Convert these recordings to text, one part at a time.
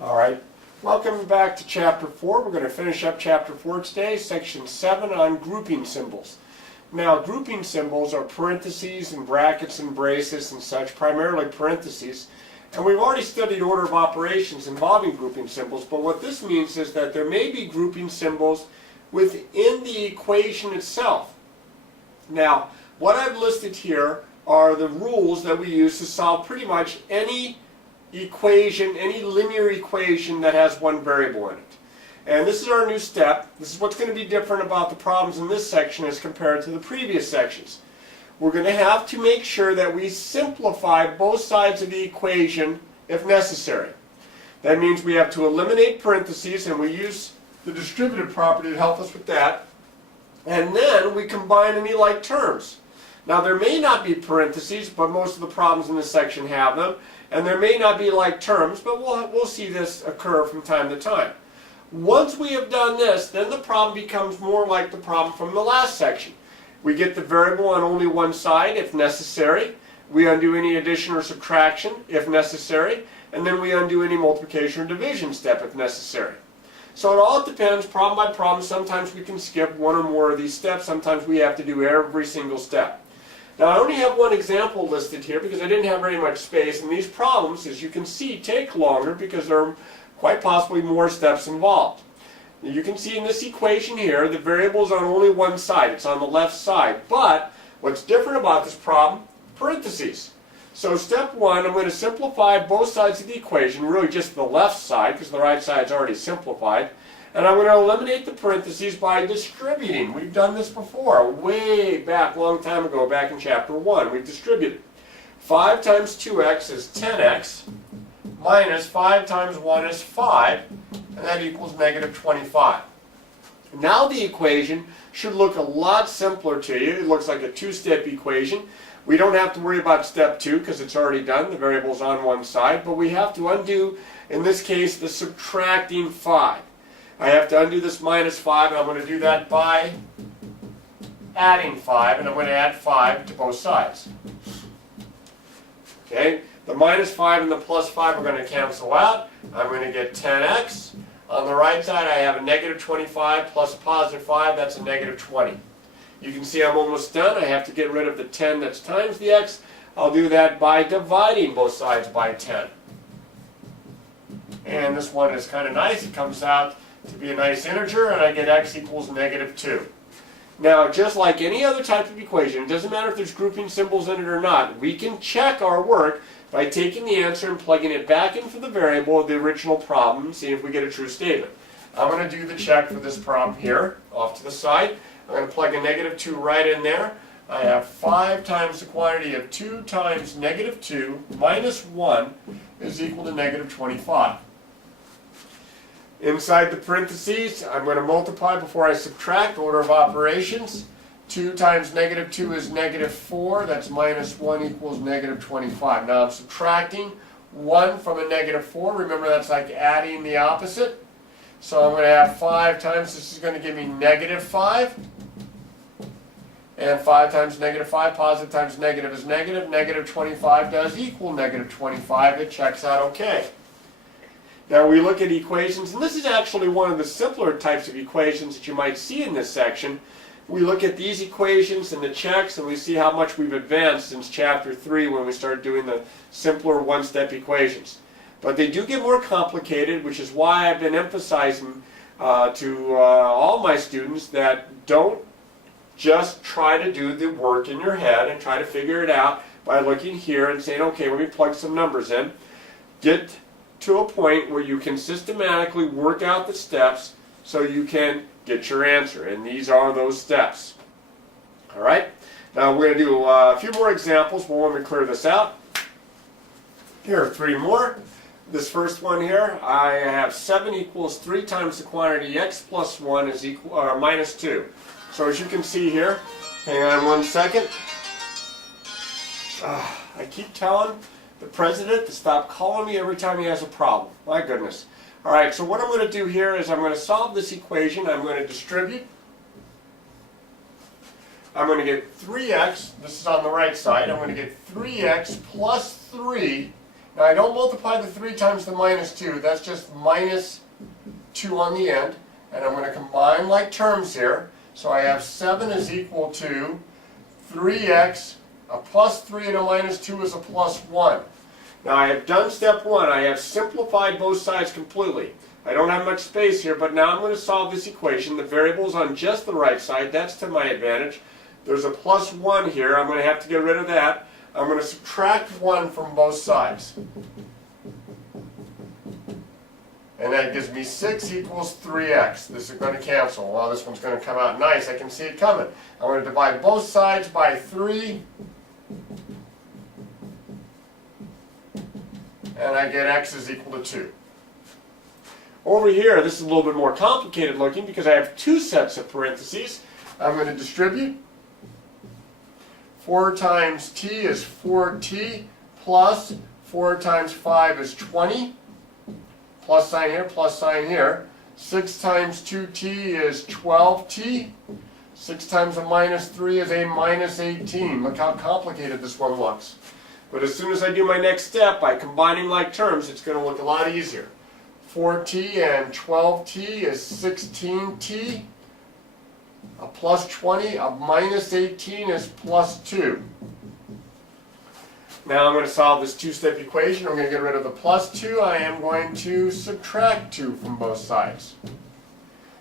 All right, welcome back to Chapter 4. We're going to finish up Chapter 4 today, Section 7 on grouping symbols. Now, grouping symbols are parentheses and brackets and braces and such, primarily parentheses. And we've already studied order of operations involving grouping symbols, but what this means is that there may be grouping symbols within the equation itself. Now, what I've listed here are the rules that we use to solve pretty much any equation, any linear equation that has one variable in it. And this is our new step. This is what's going to be different about the problems in this section as compared to the previous sections. We're going to have to make sure that we simplify both sides of the equation if necessary. That means we have to eliminate parentheses, and we use the distributive property to help us with that. And then we combine any like terms. Now, there may not be parentheses, but most of the problems in this section have them. And there may not be like terms, but we'll see this occur from time to time. Once we have done this, then the problem becomes more like the problem from the last section. We get the variable on only one side if necessary. We undo any addition or subtraction if necessary. And then we undo any multiplication or division step if necessary. So it all depends, problem by problem. Sometimes we can skip one or more of these steps. Sometimes we have to do every single step. Now, I only have one example listed here because I didn't have very much space, and these problems, as you can see, take longer because there are quite possibly more steps involved. You can see in this equation here, the variable is on only one side. It's on the left side. But what's different about this problem? Parentheses. So step one, I'm going to simplify both sides of the equation, really just the left side because the right side is already simplified. And I'm going to eliminate the parentheses by distributing. We've done this before, way back, long time ago, back in Chapter 1. We've distributed. 5 times 2x is 10x, minus 5 times 1 is 5, and that equals negative 25. Now the equation should look a lot simpler to you. It looks like a two-step equation. We don't have to worry about step 2 because it's already done. The variable's on one side, but we have to undo, in this case, the subtracting 5. I have to undo this minus 5, and I'm going to do that by adding 5, and I'm going to add 5 to both sides. Okay, the minus 5 and the plus 5 are going to cancel out. I'm going to get 10x. On the right side, I have a negative 25 plus a positive 5. That's a negative 20. You can see I'm almost done. I have to get rid of the 10 that's times the x. I'll do that by dividing both sides by 10. And this one is kind of nice. It comes out to be a nice integer, and I get x equals negative 2. Now, just like any other type of equation, it doesn't matter if there's grouping symbols in it or not, we can check our work by taking the answer and plugging it back into the variable of the original problem and see if we get a true statement. I'm going to do the check for this problem here, off to the side. I'm going to plug a negative 2 right in there. I have 5 times the quantity of 2 times negative 2 minus 1 is equal to negative 25. Inside the parentheses, I'm going to multiply before I subtract, order of operations. 2 times negative 2 is negative 4. That's minus 1 equals negative 25. Now I'm subtracting 1 from a negative 4. Remember, that's like adding the opposite. So I'm going to have 5 times, this is going to give me negative 5. And 5 times negative 5, positive times negative is negative. Negative 25 does equal negative 25. It checks out okay. Now we look at equations, and this is actually one of the simpler types of equations that you might see in this section. We look at these equations and the checks, and we see how much we've advanced since Chapter 3 when we started doing the simpler one-step equations. But they do get more complicated, which is why I've been emphasizing to all my students that don't just try to do the work in your head and try to figure it out by looking here and saying, okay, let me plug some numbers in. Get to a point where you can systematically work out the steps so you can get your answer. And these are those steps. All right? Now we're going to do a few more examples when we clear this out. Here are 3 more. This first one here, I have 7 equals 3 times the quantity x plus 1 is equal, minus 2. So as you can see here, hang on one second. I keep telling the president to stop calling me every time he has a problem. My goodness. All right, so what I'm going to do here is I'm going to solve this equation. I'm going to distribute. I'm going to get 3x. This is on the right side. I'm going to get 3x plus 3 Now I don't multiply the 3 times the minus 2, that's just minus 2 on the end. And I'm going to combine like terms here. So I have 7 is equal to 3x, a plus 3 and a minus 2 is a plus 1. Now I have done step 1. I have simplified both sides completely. I don't have much space here, but now I'm going to solve this equation. The variable's on just the right side. That's to my advantage. There's a plus 1 here. I'm going to have to get rid of that. I'm going to subtract 1 from both sides. And that gives me 6 equals 3x. This is going to cancel. Well, this one's going to come out nice. I can see it coming. I'm going to divide both sides by 3. And I get x is equal to 2. Over here, this is a little bit more complicated looking because I have 2 sets of parentheses. I'm going to distribute. 4 times t is 4t plus 4 times 5 is 20. Plus sign here, plus sign here. 6 times 2t is 12t. 6 times a minus 3 is a minus 18. Look how complicated this one looks. But as soon as I do my next step, by combining like terms, it's going to look a lot easier. 4t and 12t is 16t. A plus 20, a minus 18 is plus 2. Now I'm going to solve this 2-step equation. I'm going to get rid of the plus 2. I am going to subtract 2 from both sides.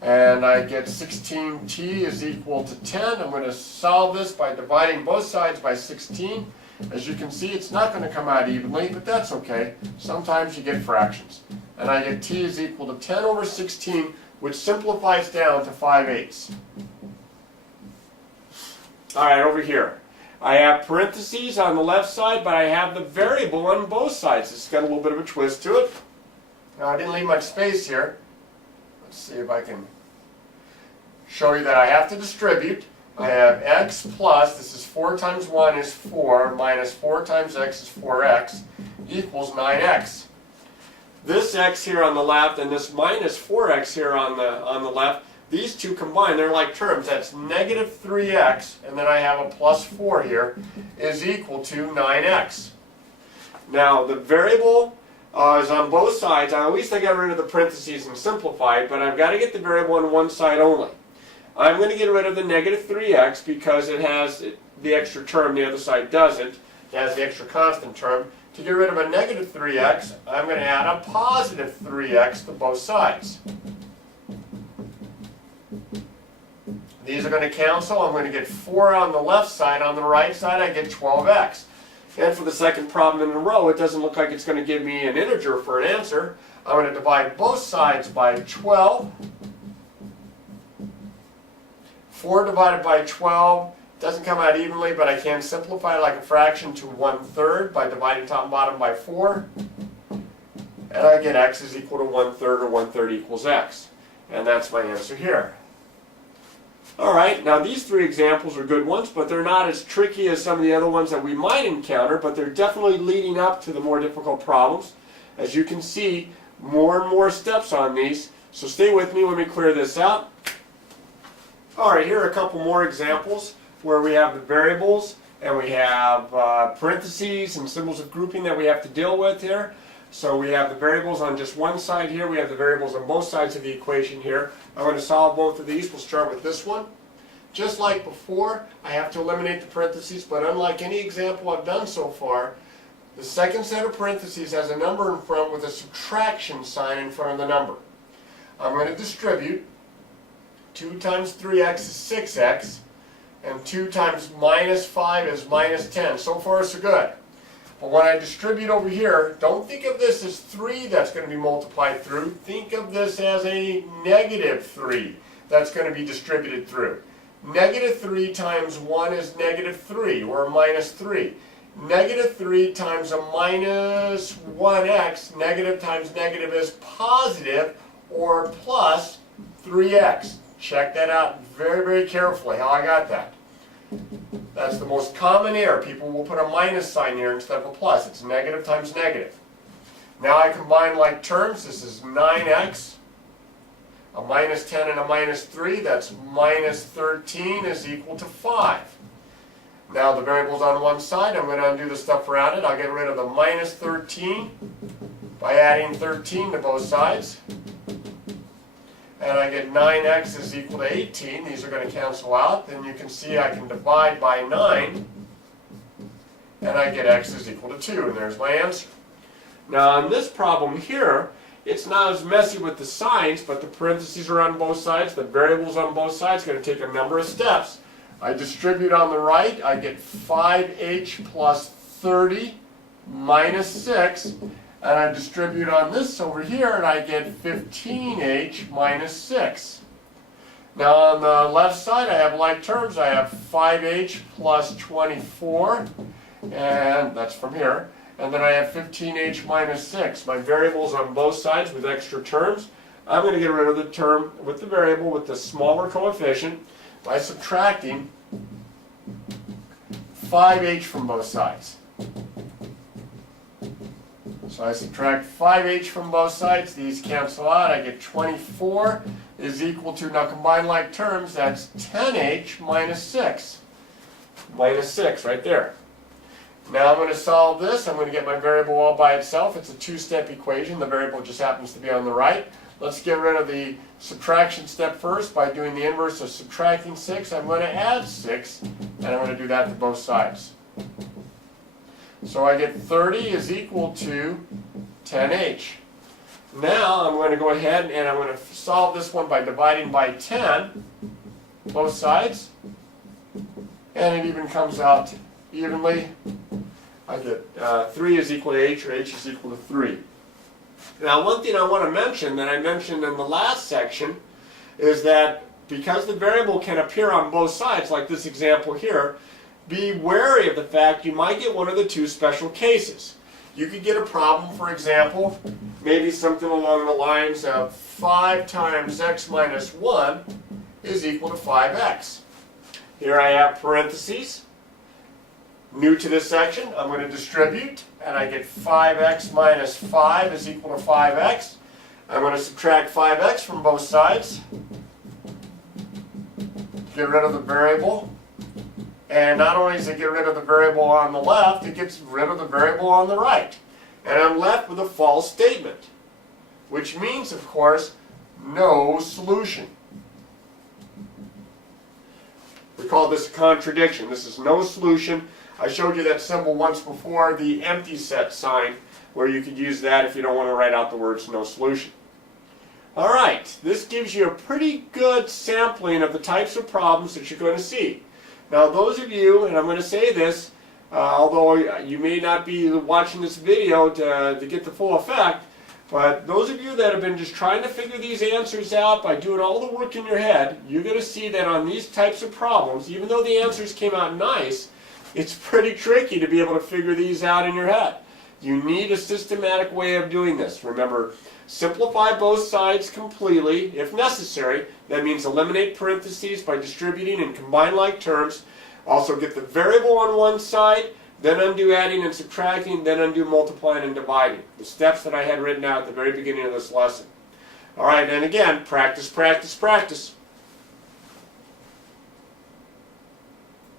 And I get 16t is equal to 10. I'm going to solve this by dividing both sides by 16. As you can see, it's not going to come out evenly, but that's okay. Sometimes you get fractions. And I get t is equal to 10 over 16, which simplifies down to 5/8. All right, over here. I have parentheses on the left side, but I have the variable on both sides. It's got a little bit of a twist to it. Now, I didn't leave much space here. Let's see if I can show you that I have to distribute. I have x plus, this is 4 times 1 is 4, minus 4 times x is 4x, equals 9x. This x here on the left and this minus 4x here on the left, these two combined, they're like terms. That's negative 3x, and then I have a plus 4 here, is equal to 9x. Now, the variable is on both sides. At least I got rid of the parentheses and simplified, but I've got to get the variable on one side only. I'm going to get rid of the negative 3x because it has the extra term, the other side doesn't. It has the extra constant term. To get rid of a negative 3x, I'm going to add a positive 3x to both sides. These are going to cancel. I'm going to get 4 on the left side. On the right side, I get 12x. And for the second problem in a row, it doesn't look like it's going to give me an integer for an answer. I'm going to divide both sides by 12. 4 divided by 12 doesn't come out evenly, but I can simplify it like a fraction to 1/3 by dividing top and bottom by 4. And I get x is equal to 1/3, or 1/3 equals x. And that's my answer here. All right, now these 3 examples are good ones, but they're not as tricky as some of the other ones that we might encounter, but they're definitely leading up to the more difficult problems. As you can see, more and more steps on these, so stay with me when we clear this out. All right, here are a couple more examples where we have the variables and we have parentheses and symbols of grouping that we have to deal with here. So we have the variables on just one side here. We have the variables on both sides of the equation here. I'm going to solve both of these. We'll start with this one. Just like before, I have to eliminate the parentheses, but unlike any example I've done so far, the second set of parentheses has a number in front with a subtraction sign in front of the number. I'm going to distribute. 2 times 3x is 6x, and 2 times minus 5 is minus 10. So far, so good. But when I distribute over here, don't think of this as 3 that's going to be multiplied through. Think of this as a negative 3 that's going to be distributed through. Negative 3 times 1 is negative 3, or minus 3. Negative 3 times a minus 1x, negative times negative is positive, or plus 3x. Check that out very, very carefully, how I got that. That's the most common error. People will put a minus sign here instead of a plus. It's negative times negative. Now I combine like terms. This is 9x. A minus 10 and a minus 3. That's minus 13 is equal to 5. Now the variable's on one side. I'm going to undo the stuff around it. I'll get rid of the minus 13 by adding 13 to both sides. And I get 9x is equal to 18. These are going to cancel out. Then you can see I can divide by 9. And I get x is equal to 2. And there's my answer. Now on this problem here, it's not as messy with the signs, but the parentheses are on both sides. The variable's on both sides. It's going to take a number of steps. I distribute on the right. I get 5h plus 30 minus 6. And I distribute on this over here, and I get 15h minus 6. Now on the left side, I have like terms. I have 5h plus 24, and that's from here. And then I have 15h minus 6. My variable's on both sides with extra terms. I'm going to get rid of the term with the variable with the smaller coefficient by subtracting 5h from both sides. So I subtract 5h from both sides. These cancel out. I get 24 is equal to, now combine like terms, that's 10h minus 6. Minus 6 right there. Now I'm going to solve this. I'm going to get my variable all by itself. It's a two-step equation. The variable just happens to be on the right. Let's get rid of the subtraction step first by doing the inverse of subtracting 6. I'm going to add 6, and I'm going to do that to both sides. So I get 30 is equal to 10h. Now I'm going to go ahead and I'm going to solve this one by dividing by 10, both sides. And it even comes out evenly. I get 3 is equal to h, or h is equal to 3. Now one thing I want to mention that I mentioned in the last section is that because the variable can appear on both sides, like this example here, be wary of the fact you might get one of the two special cases. You could get a problem, for example, maybe something along the lines of 5 times x minus 1 is equal to 5x. Here I have parentheses. New to this section, I'm going to distribute, and I get 5x minus 5 is equal to 5x. I'm going to subtract 5x from both sides. Get rid of the variable. And not only does it get rid of the variable on the left, it gets rid of the variable on the right. And I'm left with a false statement, which means, of course, no solution. We call this a contradiction. This is no solution. I showed you that symbol once before, the empty set sign, where you could use that if you don't want to write out the words no solution. All right, this gives you a pretty good sampling of the types of problems that you're going to see. Now those of you, and I'm going to say this, although you may not be watching this video to get the full effect, but those of you that have been just trying to figure these answers out by doing all the work in your head, you're going to see that on these types of problems, even though the answers came out nice, it's pretty tricky to be able to figure these out in your head. You need a systematic way of doing this. Remember, simplify both sides completely, if necessary. That means eliminate parentheses by distributing and combine like terms. Also get the variable on one side, then undo adding and subtracting, then undo multiplying and dividing. The steps that I had written out at the very beginning of this lesson. All right, and again, practice, practice, practice.